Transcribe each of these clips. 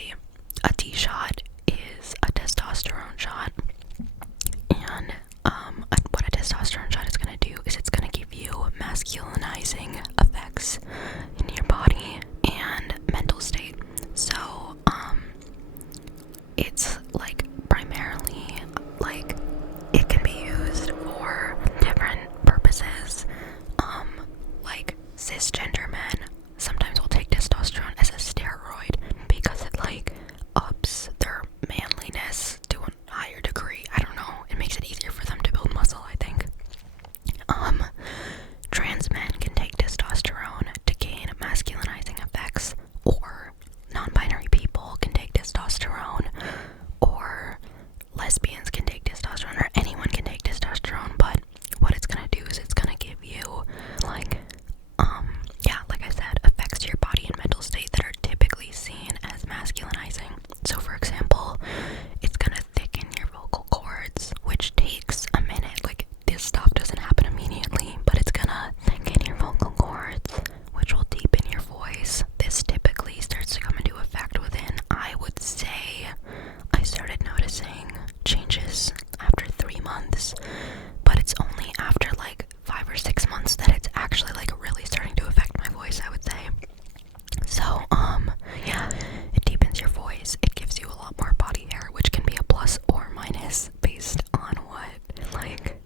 basically, a T shot is a testosterone shot, and what a testosterone shot is going to do is it's going to give you masculinizing effects in your body and mental state. So, it's like primarily like it can be used for different purposes. Like cisgender men sometimes will take testosterone as a steroid because it like ups their manliness to a higher degree. I don't know. It makes it easier for them to build muscle, I think. Trans men can take testosterone to gain masculinizing effects, or non-binary people can take testosterone, or lesbians can take testosterone, or anyone can take testosterone. But what it's gonna do is it's gonna give you like like I said, effects to your body and mental state that are typically seen as masculinizing. So for example, it's gonna thicken your vocal cords, which takes a minute. Like, this stuff doesn't happen immediately, but it's gonna thicken your vocal cords, which will deepen your voice. This typically starts to come into effect within, I would say, I started noticing changes after 3 months, but it's only after like 5 or 6 months that it's actually like really starting to affect my voice, I would say. So, yeah, it deepens your voice. It gives you a lot more body hair, which can be a plus or minus based on what, like,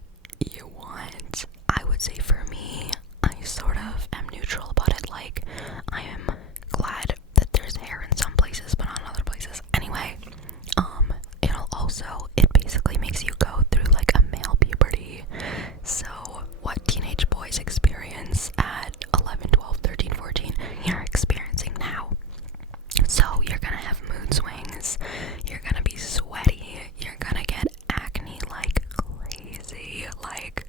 you want. I would say for me, I sort of am neutral about it. Like, I am glad that there's hair in some places, but not in other places. Anyway, it basically makes you go through like a male puberty. So what teenage boys experience at 11, 12, 13, 14, you're experiencing now. So you're gonna have mood swings, you're gonna be sweaty, you're gonna get acne like crazy. Like,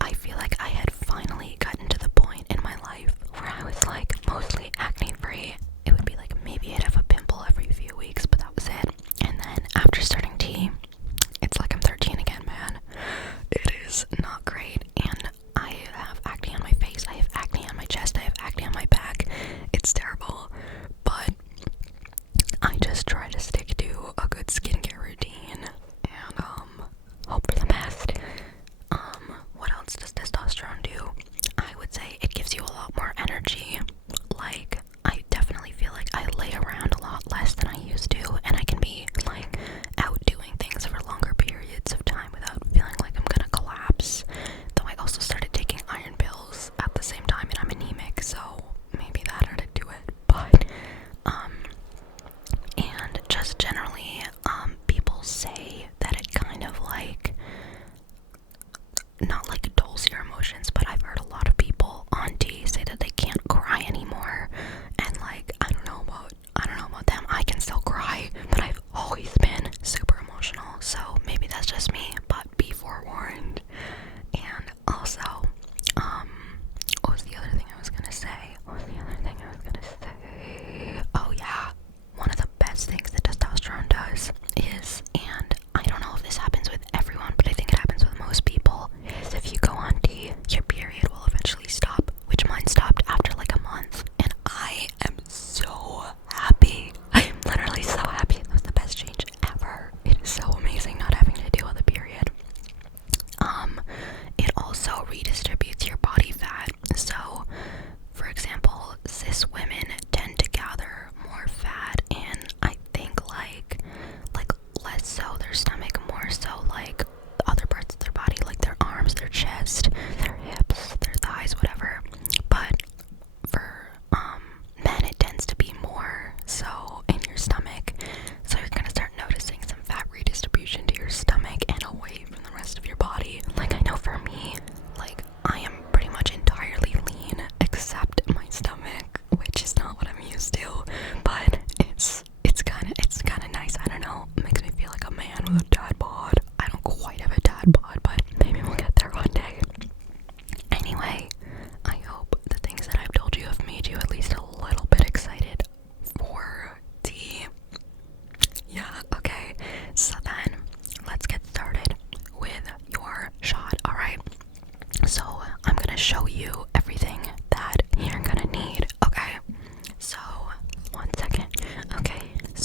I feel like I had finally gotten to the point in my life where I was like mostly acne free. It would be like maybe I'd have a pimple every few weeks, but that was it. And then after starting T, it's like I'm 13 again, man. It is not great, and I have acne on my face, I have acne on my chest, I have acne on my back. It's terrible, but I just try to stick to a good skincare routine and hope for the best. What else does testosterone do? I would say it gives you a lot more energy. Like, I definitely feel like I lay around a lot less than I used to, and I can be like out doing things for longer periods of time without feeling like I'm gonna collapse. Though I also started taking iron pills at the same time, and I'm anemic, so maybe that had to do it. But and just generally, people say that it kind of like, not like dulls your emotions, but I've heard a lot of people on T say that they can't cry anymore, and like, I don't know about them. I can still cry, but I've always been super emotional, so maybe that's just me, but be forewarned. And also, what was the other thing I was gonna say? Oh yeah, one of the best things that testosterone does is, and I don't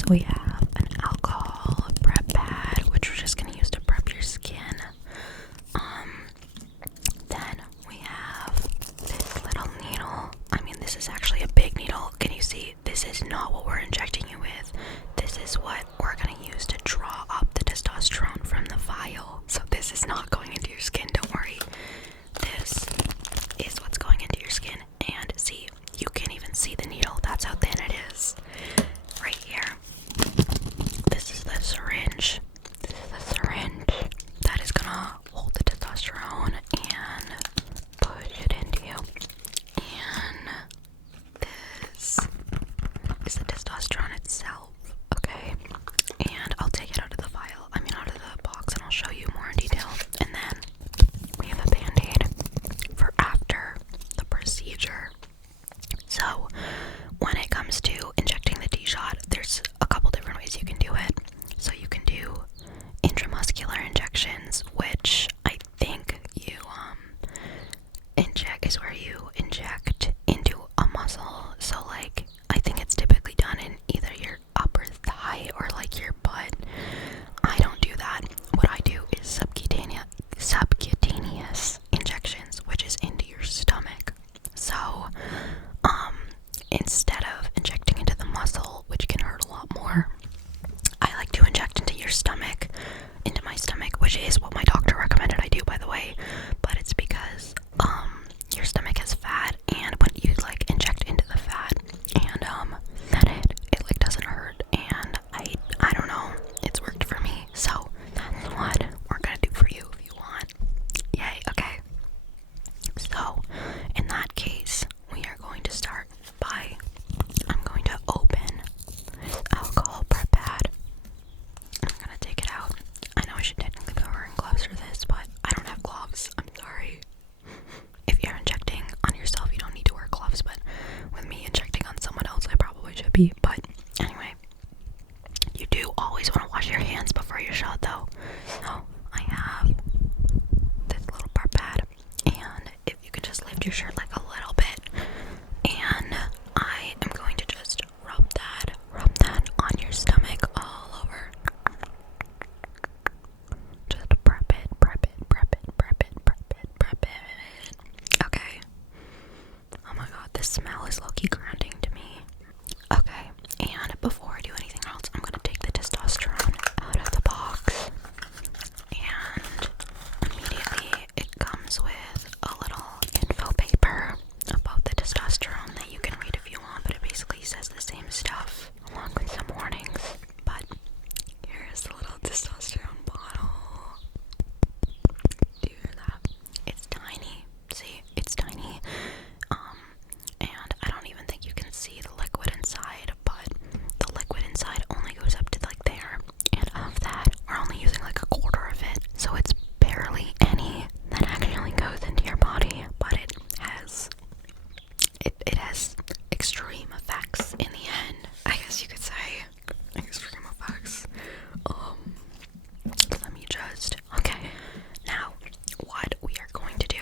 We have an alcohol prep pad, which we're just gonna use to prep your skin. Then we have this little needle. I mean, this is actually a big needle. Can you see? This is not what we're injecting you with. This is what we're gonna use to draw up the testosterone from the vial. So this is not going into your skin, don't worry. This is what's going into your skin. And see, you can even see the needle. That's how thin it is. Right here. This is the syringe. This is the syringe that is gonna hold the testosterone and push it into you. And this is the testosterone itself, okay? And I'll take it out of the vial, out of the box, and I'll show you more in detail. And then we have a band-aid for after the procedure. So when it comes to injecting the D-shot, there's a couple different ways you can do it. So you can do intramuscular injections, which I think you inject is where you inject into a muscle. So like I think it's typically done in either your upper thigh or like your butt. I don't do that. What I do is subcutaneous injections, which is into your stomach. So instead of injecting into the muscle, which can hurt a lot more, I like to inject into your stomach, into my stomach, which is what my doctor recommended I do, by the way. But it's because your stomach has fat, and when you like inject into the fat, and then it like doesn't hurt, and I don't know, it's worked for me. So that's what we're gonna do for you if you want. Yay, okay. So in that case, we are going to start by, I'm going to open this alcohol prep pad. I'm gonna take it out. I know I should technically be wearing gloves for this, but I don't have gloves. I'm sorry. If you're injecting on yourself, you don't need to wear gloves, but with me injecting on someone else, I probably should be. But anyway, you do always want to wash your hands before your shot, though. So I have this little prep pad, and if you could just lift your shirt like a little bit, and I am going to just rub that on your stomach all over. Just prep it. Okay. Oh my god, this smell is low-key grounding to me. Okay, and before I do anything else, I'm gonna take the testosterone out of the box. And immediately it comes with a little info paper about the testosterone that you can read if you want, but it basically says the same stuff along with some warnings. But here's the little testosterone bottle. Do you hear that? It's tiny. See, it's tiny. And I don't even think you can see the liquid inside, but the liquid inside only goes up to like there. And of that, we're only using like a quarter of it. So it's barely any that actually goes into your body, but it has extreme effects in the end. I guess you could say extreme effects. Let me just, okay. Now, what we are going to do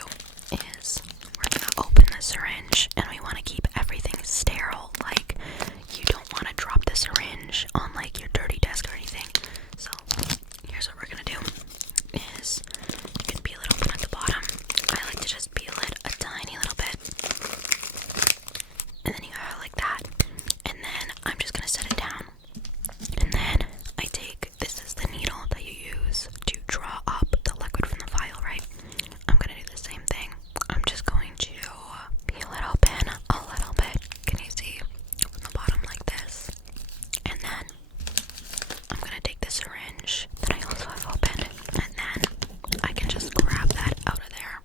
is we're gonna open the syringe, and we want to keep everything sterile. Like, you don't want to drop the syringe on like your dirty desk or anything. So here's what we're gonna do is you can peel it open at the bottom. I like to just peel it a tiny little bit, and then you go like that, and then I'm just gonna set it down, and then I take, this is the needle that you use to draw up the liquid from the vial, right? I'm gonna do the same thing. I'm just going to peel it open a little bit. Can you see from the bottom like this? And then I'm gonna take the syringe that I also have open, and then I can just grab that out of there.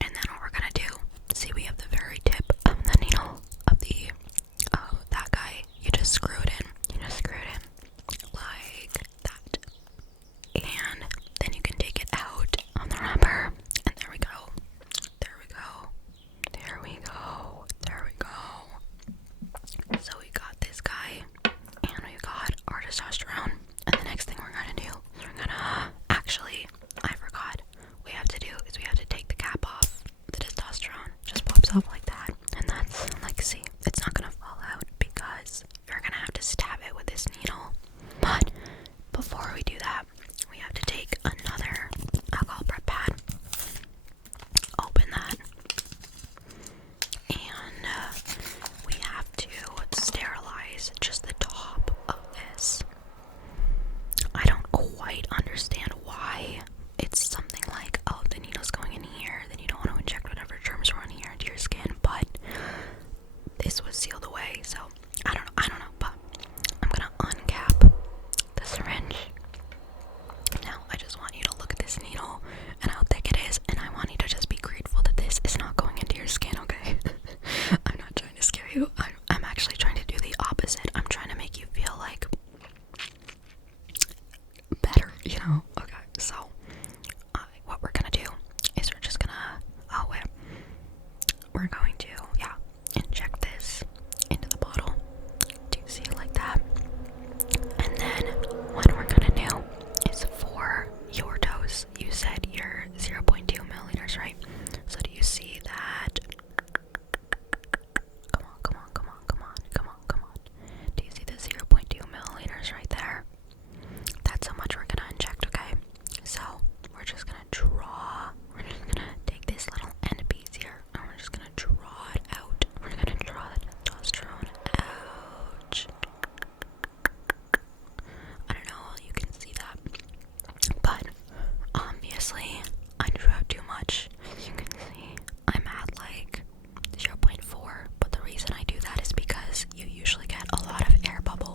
And then what we're gonna do, see, we have the very tip of the needle of the that guy. You just screw it in. Like that. And then you can take it out on the wrapper. And there we go. So we got this guy, and we got our testosterone. And the next thing we're gonna do is we're gonna, actually, I forgot, we have to take the cap off. The testosterone just pops up like that. And that's, like, see, it's not gonna fall out because you're gonna have to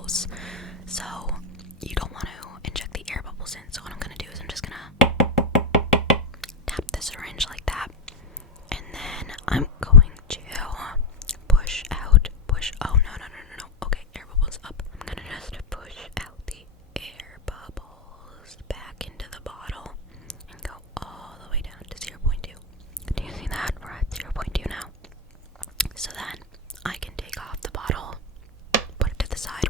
gross. So you don't want to inject the air bubbles in. So what I'm gonna do is I'm just gonna tap the syringe like that, and then I'm going to push out, oh no, okay, air bubbles up. I'm gonna just push out the air bubbles back into the bottle and go all the way down to 0.2. Do you see that? We're at 0.2 now. So then I can take off the bottle, put it to the side,